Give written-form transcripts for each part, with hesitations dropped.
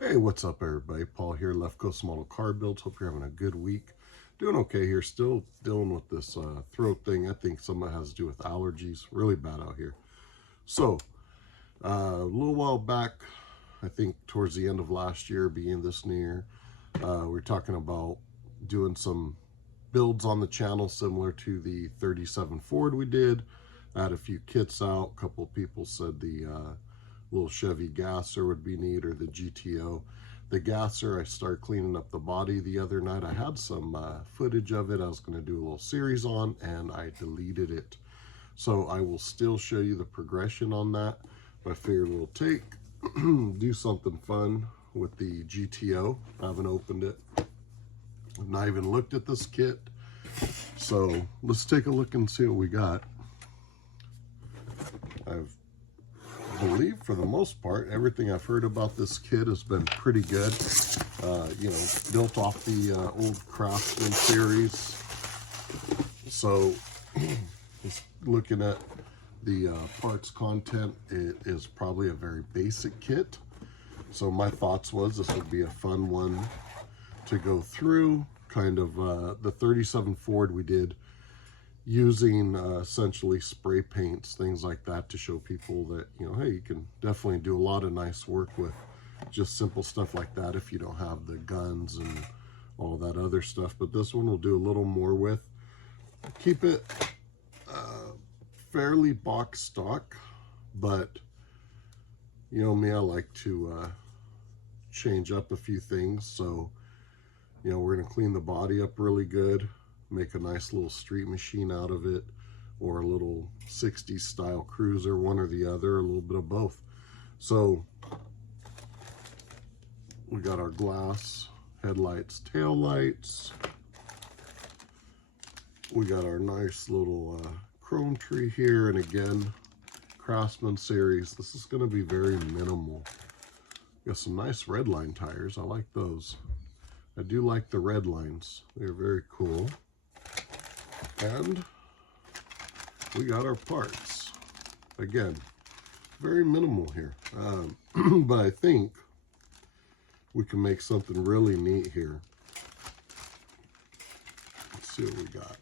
Hey, what's up everybody? Paul here, Left Coast Model Car Builds. Hope you're having a good week. Doing okay here, still dealing with this throat thing. I think some of it has to do with allergies. Really bad out here. So, a little while back, I think towards the end of last year, beginning this new year, we were talking about doing some builds on the channel similar to the 37 Ford we did. I had a few kits out. A couple of people said the little Chevy gasser would be neat, or the GTO. The gasser, I started cleaning up the body the other night. I had some footage of it I was going to do a little series on, and I deleted it. So I will still show you the progression on that, but I figured we'll do something fun with the GTO. I haven't opened it. I've not even looked at this kit. So let's take a look and see what we got. I believe for the most part everything I've heard about this kit has been pretty good. You know, built off the old Craftsman series. So just looking at the parts content, it is probably a very basic kit. So my thoughts was this would be a fun one to go through. Kind of the 37 Ford we did using essentially spray paints, things like that, to show people that, you know, hey, you can definitely do a lot of nice work with just simple stuff like that if you don't have the guns and all that other stuff. But this one we'll do a little more with. Keep it fairly box stock, but you know me, I like to change up a few things. So, you know, we're going to clean the body up really good, make a nice little street machine out of it, or a little 60s style cruiser, one or the other, a little bit of both. So we got our glass, headlights, tail lights. We got our nice little chrome tree here, and again, Craftsman series. This is going to be very minimal. Got some nice red line tires. I like those. I do like the red lines. They're very cool. And we got our parts. Again, very minimal here. But I think we can make something really neat here. Let's see what we got.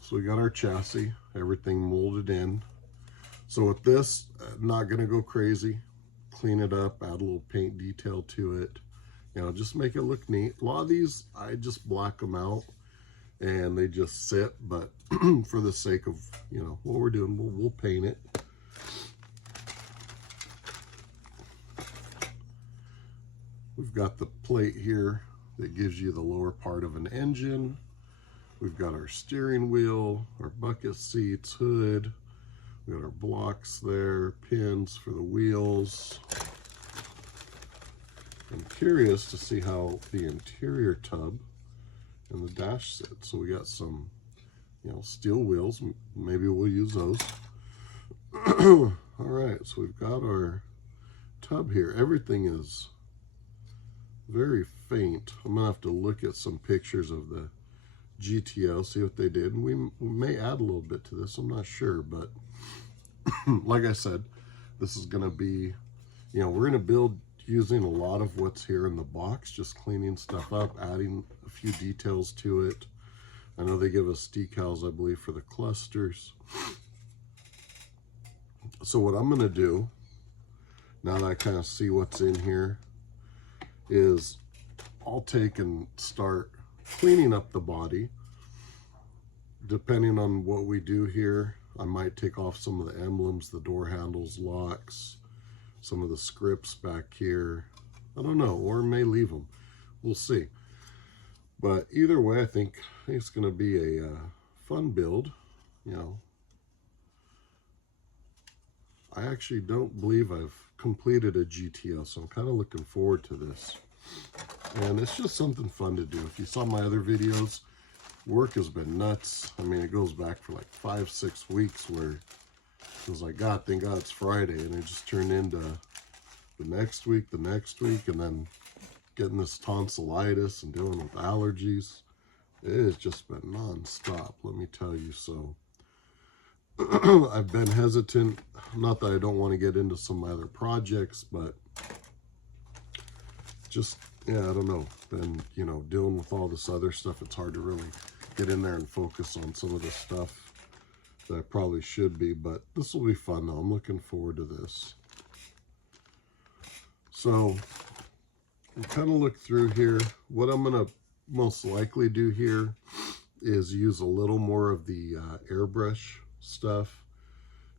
So we got our chassis, everything molded in. So with this, not gonna go crazy. Clean it up, add a little paint detail to it. You know, just make it look neat. A lot of these, I just black them out and they just sit, but for the sake of, you know, what we're doing, we'll paint it. We've got the plate here that gives you the lower part of an engine. We've got our steering wheel, our bucket seats, hood. We got our blocks there, pins for the wheels. I'm curious to see how the interior tub and the dash sits. So we got some, you know, steel wheels. Maybe we'll use those. All right, so we've got our tub here. Everything is very faint. I'm gonna have to look at some pictures of the GTO, see what they did, and we may add a little bit to this. I'm not sure, but like I said, this is going to be, you know, we're going to build using a lot of what's here in the box, just cleaning stuff up, adding a few details to it. I know they give us decals, I believe, for the clusters. So what I'm going to do, now that I kind of see what's in here, is I'll take and start cleaning up the body. Depending on what we do here, I might take off some of the emblems, the door handles, locks, some of the scripts back here. I don't know, or may leave them. We'll see. But either way, I think it's going to be a fun build. You know, I actually don't believe I've completed a GTO, so I'm kind of looking forward to this. And it's just something fun to do. If you saw my other videos, work has been nuts. I mean, it goes back for like 5-6 weeks where it was like, God, thank God it's Friday. And it just turned into the next week, and then getting this tonsillitis and dealing with allergies. It has just been non-stop, let me tell you. So I've been hesitant, not that I don't want to get into some other projects, but just, yeah, I don't know. Then, you know, dealing with all this other stuff, it's hard to really get in there and focus on some of the stuff that I probably should be. But this will be fun, though. I'm looking forward to this. So, we kind of look through here. What I'm going to most likely do here is use a little more of the airbrush stuff.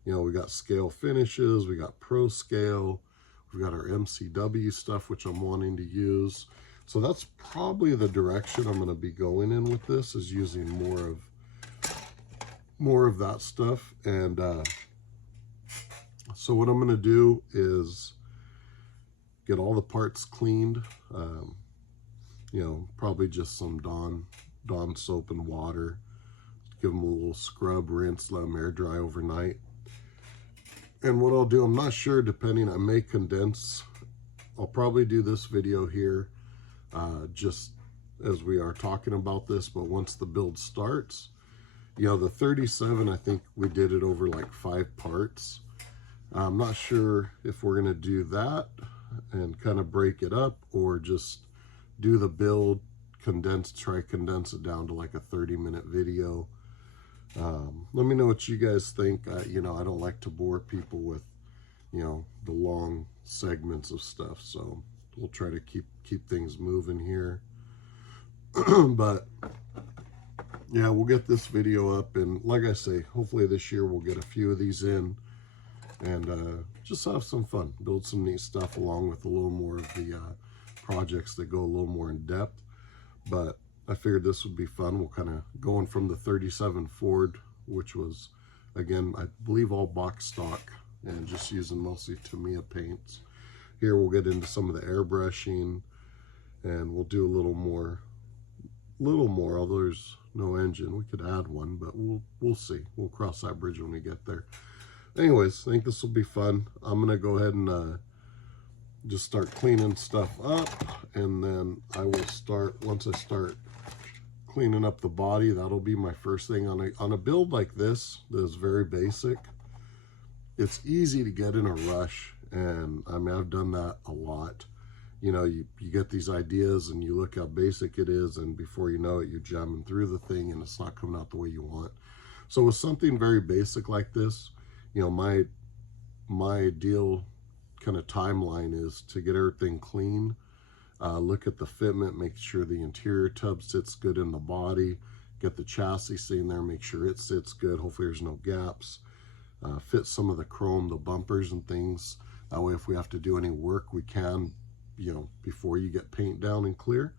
You know, we got scale finishes, we got pro scale, we've got our MCW stuff, which I'm wanting to use. So that's probably the direction I'm going to be going in with this, is using more of that stuff. And so what I'm going to do is get all the parts cleaned. You know, probably just some Dawn soap and water. Give them a little scrub, rinse, let them air dry overnight. And what I'll do, I'm not sure, depending, I may condense. I'll probably do this video here just as we are talking about this, but once the build starts, you know, the 37, I think we did it over like 5 parts. I'm not sure if we're going to do that and kind of break it up, or just do the build, try condense it down to like a 30-minute video. Let me know what you guys think. You know, I don't like to bore people with, you know, the long segments of stuff, so we'll try to keep things moving here. But yeah, we'll get this video up, and like I say, hopefully this year we'll get a few of these in and just have some fun, build some neat stuff, along with a little more of the projects that go a little more in depth. But I figured this would be fun. We'll kind of going from the 37 Ford, which was, again, I believe all box stock, and just using mostly Tamiya paints. Here we'll get into some of the airbrushing, and we'll do a little more, although there's no engine. We could add one, but we'll see. We'll cross that bridge when we get there. Anyways, I think this will be fun. I'm gonna go ahead and just start cleaning stuff up, and then I will start, once I start cleaning up the body, that'll be my first thing on a build like this that is very basic. It's easy to get in a rush, and I mean, I've done that a lot. You know, you get these ideas and you look how basic it is, and before you know it, you're jamming through the thing and it's not coming out the way you want. So with something very basic like this, you know, my ideal kind of timeline is to get everything clean, look at the fitment, make sure the interior tub sits good in the body, get the chassis seen there, make sure it sits good, hopefully there's no gaps, fit some of the chrome, the bumpers and things. That way, if we have to do any work, we can, you know, before you get paint down and clear,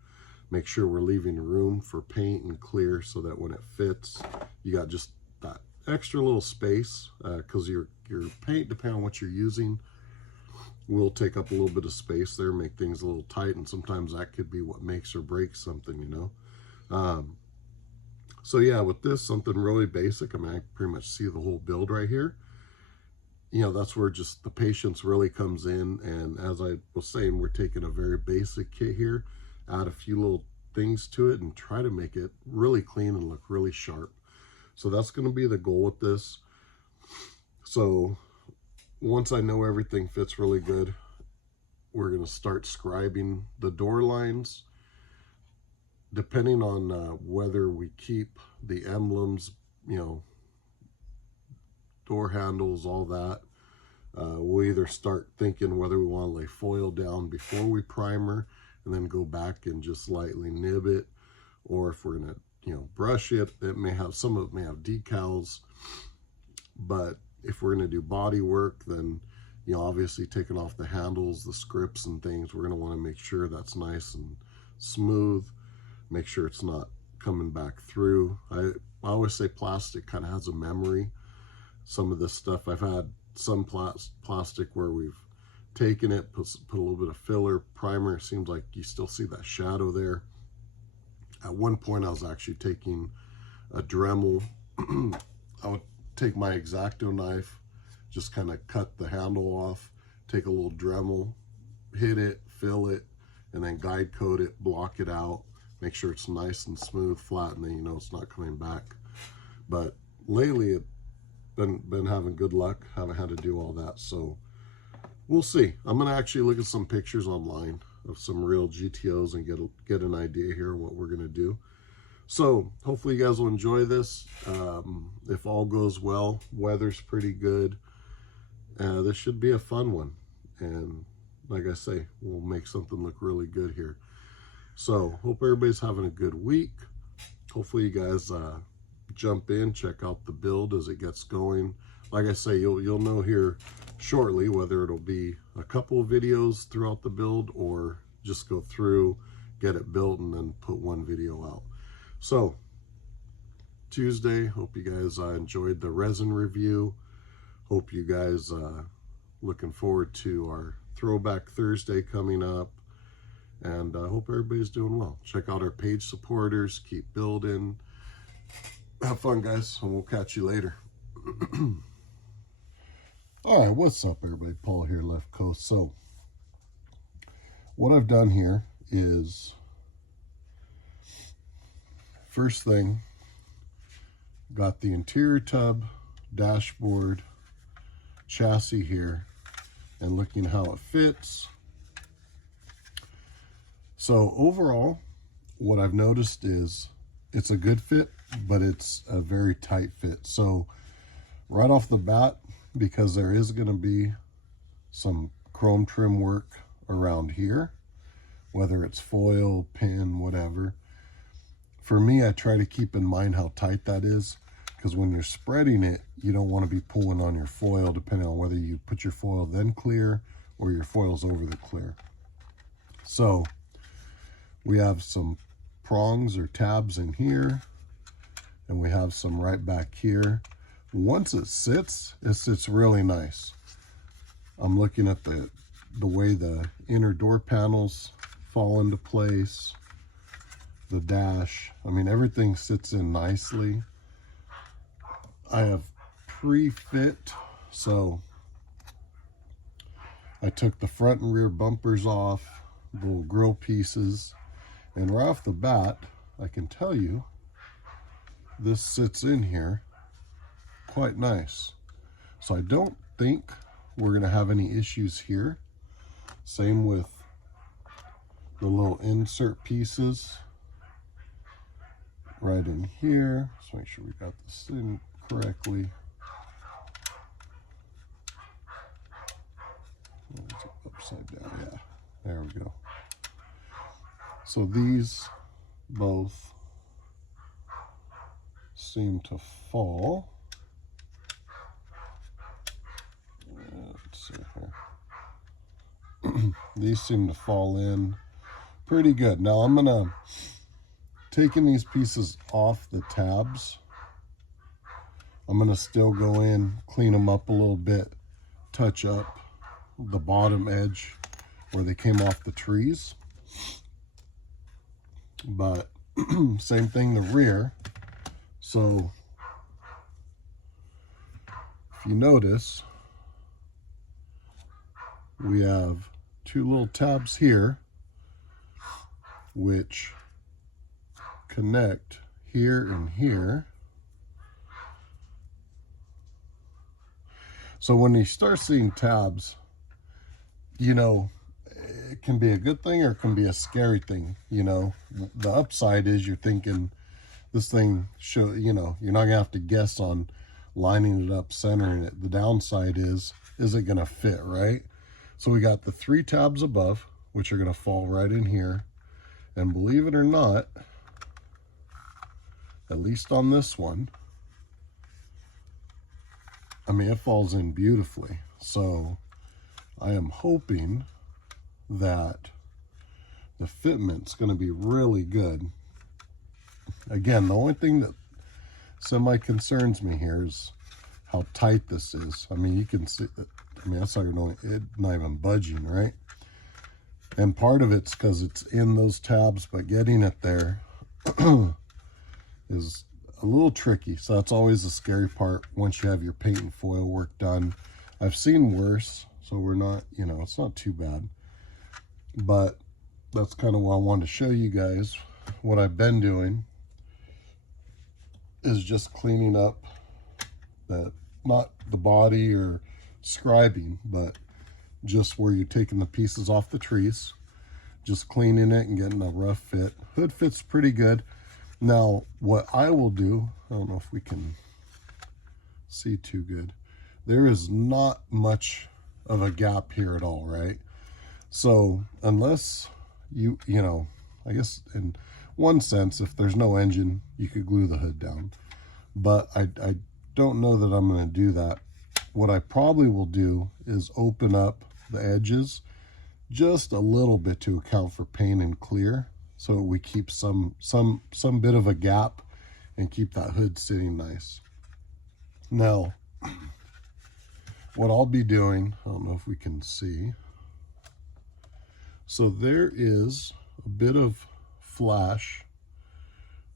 make sure we're leaving room for paint and clear, so that when it fits, you got just that extra little space, because your paint, depending on what you're using, will take up a little bit of space there, make things a little tight, and sometimes that could be what makes or breaks something, you know. So yeah, with this, something really basic. I mean, I pretty much see the whole build right here. You know, that's where just the patience really comes in. And as I was saying, we're taking a very basic kit here, add a few little things to it, and try to make it really clean and look really sharp. So that's going to be the goal with this. So once I know everything fits really good, we're going to start scribing the door lines. Depending on whether we keep the emblems, you know, door handles, all that, we'll either start thinking whether we want to lay foil down before we primer and then go back and just lightly nib it, or if we're going to, you know, brush it. It may have, some of it may have decals, but if we're going to do body work, then, you know, obviously taking off the handles, the scripts and things, we're going to want to make sure that's nice and smooth, make sure it's not coming back through. I always say plastic kind of has a memory. Some of this stuff, I've had some plastic where we've taken it, put a little bit of filler, primer, it seems like you still see that shadow there. At one point I was actually taking a Dremel. I would take my X-Acto knife, just kind of cut the handle off, take a little Dremel, hit it, fill it, and then guide coat it, block it out, make sure it's nice and smooth, flat, and then you know it's not coming back. But lately, been having good luck. Haven't had to do all that, so we'll see. I'm gonna actually look at some pictures online of some real GTOs and get an idea here what we're gonna do. So hopefully you guys will enjoy this. If all goes well, weather's pretty good. This should be a fun one, and like I say, we'll make something look really good here. So hope everybody's having a good week. Hopefully you guys jump in, check out the build as it gets going. Like I say, you'll know here shortly whether it'll be a couple of videos throughout the build or just go through, get it built, and then put one video out. So Tuesday, hope you guys enjoyed the resin review. Hope you guys looking forward to our Throwback Thursday coming up, and I hope everybody's doing well. Check out our page supporters, keep building, have fun guys, and we'll catch you later. All right, what's up everybody? Paul here, Left Coast. So what I've done here is, first thing, got the interior tub, dashboard, chassis here, and looking how it fits. So overall, what I've noticed is it's a good fit, but it's a very tight fit. So right off the bat, because there is going to be some chrome trim work around here, whether it's foil, pin, whatever, for me, I try to keep in mind how tight that is, because when you're spreading it, you don't want to be pulling on your foil, depending on whether you put your foil then clear or your foil's over the clear. So we have some prongs or tabs in here, and we have some right back here. Once it sits really nice. I'm looking at the way the inner door panels fall into place, the dash. I mean, everything sits in nicely. I have pre-fit, so I took the front and rear bumpers off, the little grill pieces, and right off the bat, I can tell you this sits in here quite nice. So I don't think we're going to have any issues here. Same with the little insert pieces right in here. Let's make sure we got this in correctly. Upside down, yeah, there we go. So these both seem to fall. Let's see here. These seem to fall in pretty good. Now I'm gonna taking these pieces off the tabs. I'm gonna still go in, clean them up a little bit, touch up the bottom edge where they came off the trees. But same thing the rear. So if you notice, we have two little tabs here which connect here and here. So when you start seeing tabs, you know, it can be a good thing or it can be a scary thing. You know, the upside is you're thinking this thing show, you know, you're not gonna have to guess on lining it up, centering it. The downside is it gonna fit, right? So we got the 3 tabs above, which are gonna fall right in here. And believe it or not, at least on this one, I mean, it falls in beautifully. So I am hoping that the fitment's going to be really good. Again, the only thing that semi-concerns me here is how tight this is. I mean, you can see that. I mean, that's not even budging, right? And part of it's because it's in those tabs, but getting it there is a little tricky. So that's always the scary part once you have your paint and foil work done. I've seen worse, so we're not, you know, it's not too bad. But that's kind of what I wanted to show you guys. What I've been doing is just cleaning up that, not the body or scribing, but just where you're taking the pieces off the trees, just cleaning it and getting a rough fit. Hood fits pretty good. Now, what I will do, I don't know if we can see too good. There is not much of a gap here at all, right? So unless you know, I guess in one sense, if there's no engine, you could glue the hood down. But I don't know that I'm going to do that. What I probably will do is open up the edges just a little bit to account for paint and clear, so we keep some bit of a gap and keep that hood sitting nice. Now, what I'll be doing, I don't know if we can see, so there is a bit of flash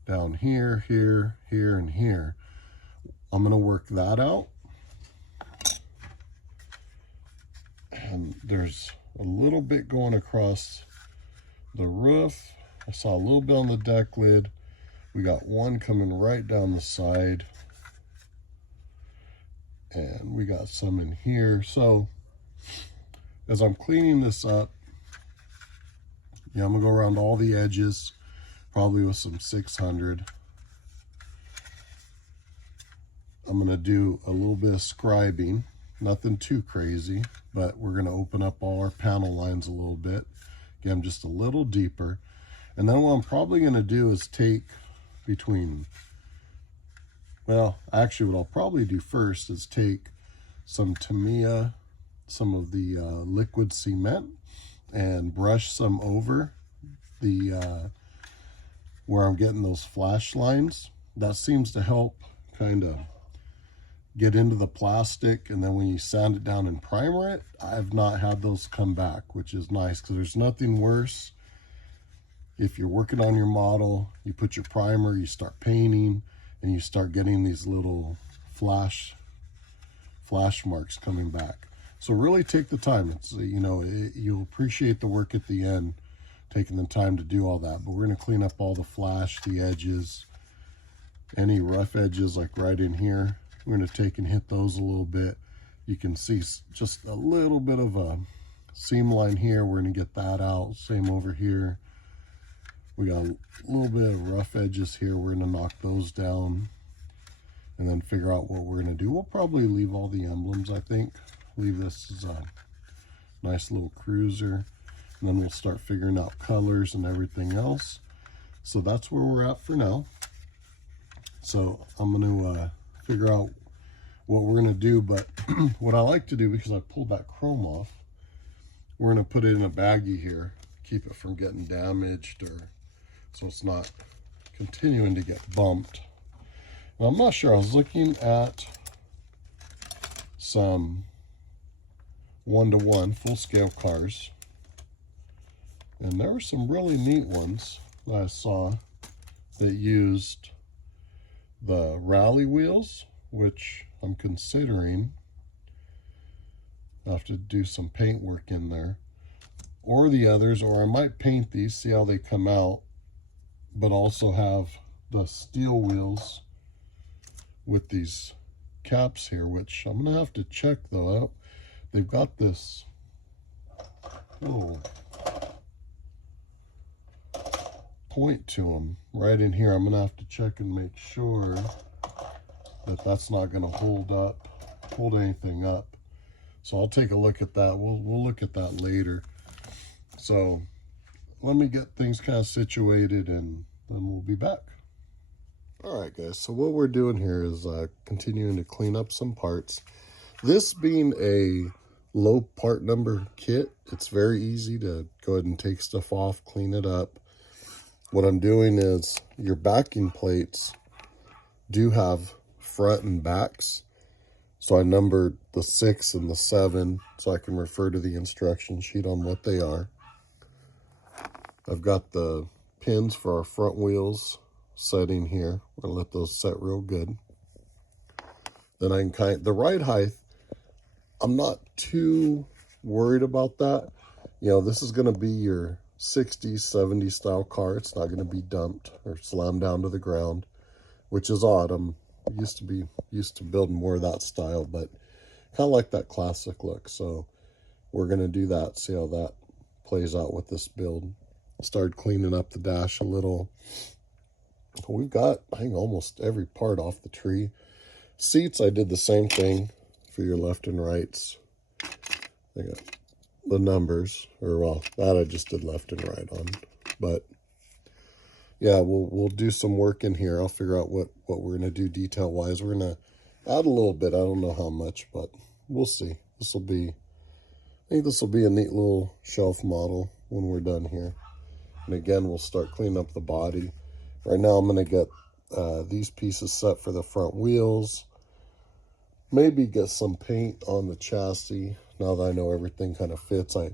down here, here, here, and here. I'm going to work that out. And there's a little bit going across the roof. I saw a little bit on the deck lid. We got one coming right down the side. And we got some in here. So as I'm cleaning this up, yeah, I'm gonna go around all the edges, probably with some 600. I'm gonna do a little bit of scribing, nothing too crazy, but we're gonna open up all our panel lines a little bit, get them just a little deeper. And then what I'm probably gonna do is take between, well, actually what I'll probably do first is take some Tamiya, some of the liquid cement, and brush some over the where I'm getting those flash lines. That seems to help kind of get into the plastic, and then when you sand it down and primer it, I've not had those come back, which is nice, because there's nothing worse if you're working on your model, you put your primer, you start painting, and you start getting these little flash marks coming back. So really take the time. It's, you know, you'll appreciate the work at the end, taking the time to do all that. But we're going to clean up all the flash, the edges, any rough edges like right in here. We're going to take and hit those a little bit. You can see just a little bit of a seam line here. We're going to get that out. Same over here. We got a little bit of rough edges here. We're going to knock those down and then figure out what we're going to do. We'll probably leave all the emblems, I think. Leave this as a nice little cruiser. And then we'll start figuring out colors and everything else. So that's where we're at for now. So I'm going to figure out what we're going to do. But what I like to do, because I pulled that chrome off, we're going to put it in a baggie here. Keep it from getting damaged, or so it's not continuing to get bumped. And I'm not sure. I was looking at some 1-to-1 full-scale cars, and there were some really neat ones that I saw that used the rally wheels, which I'm considering. I have to do some paint work in there, or the others, or I might paint these, see how they come out, but also have the steel wheels with these caps here, which I'm gonna have to check though out. They've got this little point to them right in here. I'm gonna have to check and make sure that that's not gonna hold anything up. So I'll take a look at that. We'll look at that later. So let me get things kind of situated, and then we'll be back. All right, guys, so what we're doing here is continuing to clean up some parts. This being a low part number kit, it's very easy to go ahead and take stuff off, clean it up. What I'm doing is, your backing plates do have front and backs. So I numbered the 6 and the 7 so I can refer to the instruction sheet on what they are. I've got the pins for our front wheels setting here. We're gonna let those set real good. Then I can the ride height, I'm not too worried about that. You know, this is gonna be your 60s, 70s style car. It's not going to be dumped or slammed down to the ground, which is odd. I'm used to building more of that style, but kind of like that classic look. So we're going to do that, see how that plays out with this build. Started cleaning up the dash a little. We've got, I think, almost every part off the tree. Seats, I did the same thing for your left and rights. I got the numbers, or well, that I just did left and right on. But yeah, we'll do some work in here. I'll figure out what we're gonna do detail wise. We're gonna add a little bit. I don't know how much, but we'll see. I think this will be a neat little shelf model when we're done here. And again, we'll start cleaning up the body. Right now, I'm gonna get these pieces set for the front wheels. Maybe get some paint on the chassis. Now that I know everything kind of fits, I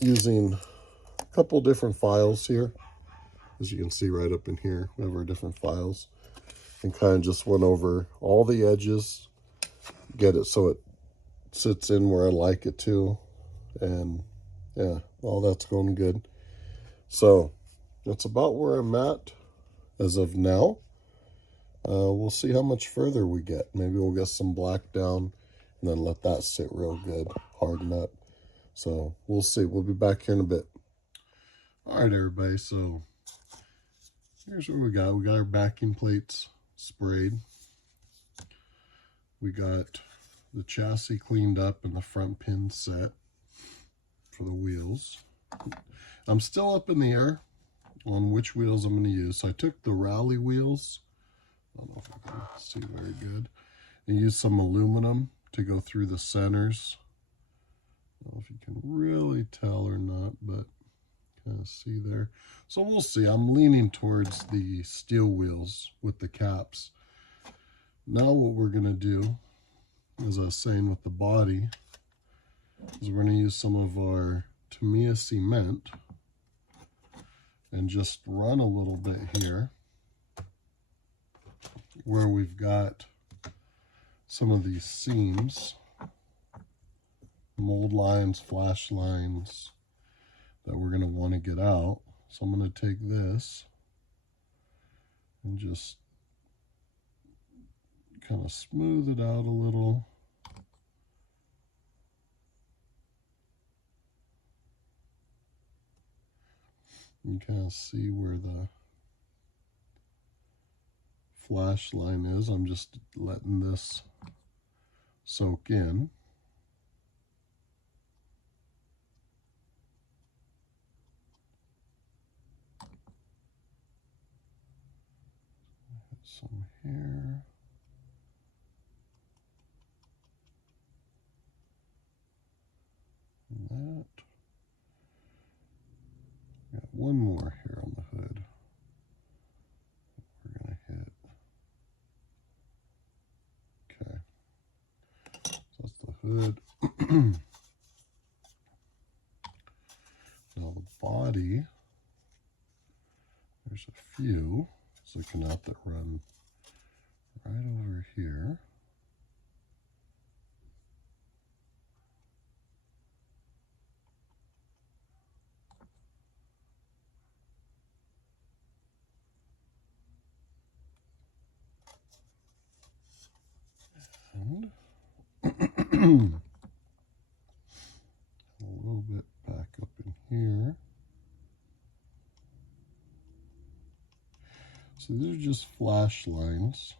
using a couple different files here. As you can see right up in here, we have our different files. And kind of just went over all the edges, get it so it sits in where I like it to. And yeah, all that's going good. So that's about where I'm at as of now. We'll see how much further we get. Maybe we'll get some black down and then let that sit real good, harden up. So we'll see. We'll be back here in a bit. All right, everybody. So here's what we got. We got our backing plates sprayed. We got the chassis cleaned up and the front pin set for the wheels. I'm still up in the air on which wheels I'm going to use. So I took the rally wheels. I don't know if I can see very good. And use some aluminum to go through the centers. I don't know if you can really tell or not, but kind of see there. So we'll see. I'm leaning towards the steel wheels with the caps. Now what we're going to do, as I was saying with the body, is we're going to use some of our Tamiya cement and just run a little bit here where we've got some of these seams, mold lines, flash lines that we're going to want to get out. So I'm going to take this and just kind of smooth it out a little. You can kind of see where the flash line is. I'm just letting this soak in. Some here. And that. Got one more here on the hood. We're going to hit. Okay. So that's the hood. Now the body, there's a few sticking out that run right over here. And a little bit back up in here. So these are just flash lines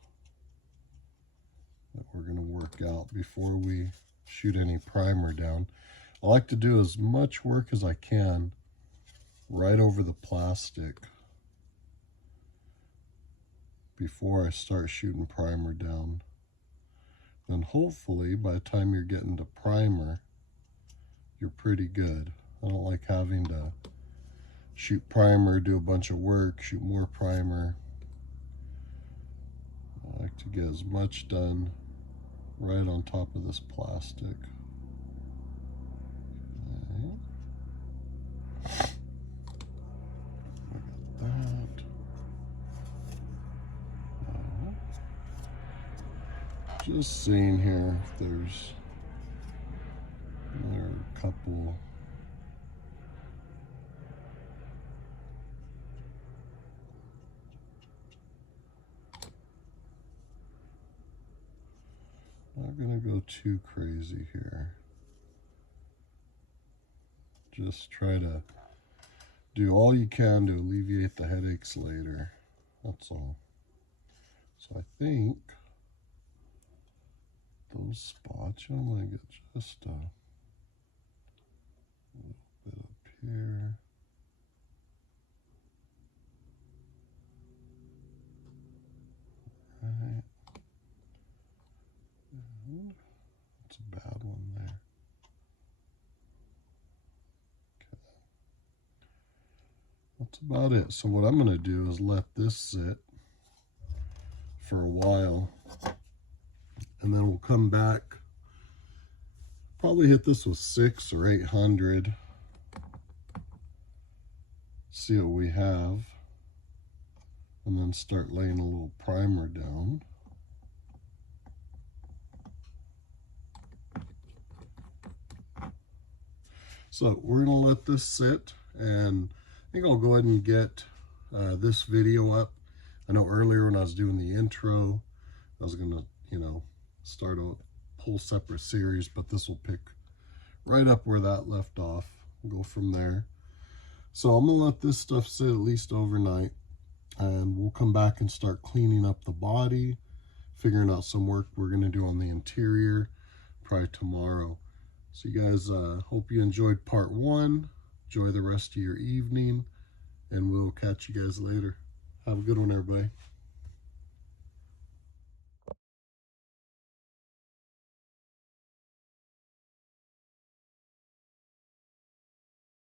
that we're going to work out before we shoot any primer down. I like to do as much work as I can right over the plastic before I start shooting primer down. Then hopefully by the time you're getting to primer, you're pretty good. I don't like having to shoot primer, do a bunch of work, shoot more primer. I like to get as much done right on top of this plastic. Okay. I got that. Just seeing here if there are a couple going to go too crazy here. Just try to do all you can to alleviate the headaches later. That's all. So I think those spots, I'm going to get just a little bit up here. Right. That's a bad one there. Okay. That's about it. So what I'm going to do is let this sit for a while, and then we'll come back, probably hit this with 600 or 800, see what we have, and then start laying a little primer down. So we're going to let this sit, and I think I'll go ahead and get this video up. I know earlier when I was doing the intro, I was going to, start a whole separate series, but this will pick right up where that left off. We'll go from there. So I'm going to let this stuff sit at least overnight, and we'll come back and start cleaning up the body, figuring out some work we're going to do on the interior probably tomorrow. So you guys, hope you enjoyed part 1. Enjoy the rest of your evening, and we'll catch you guys later. Have a good one, everybody.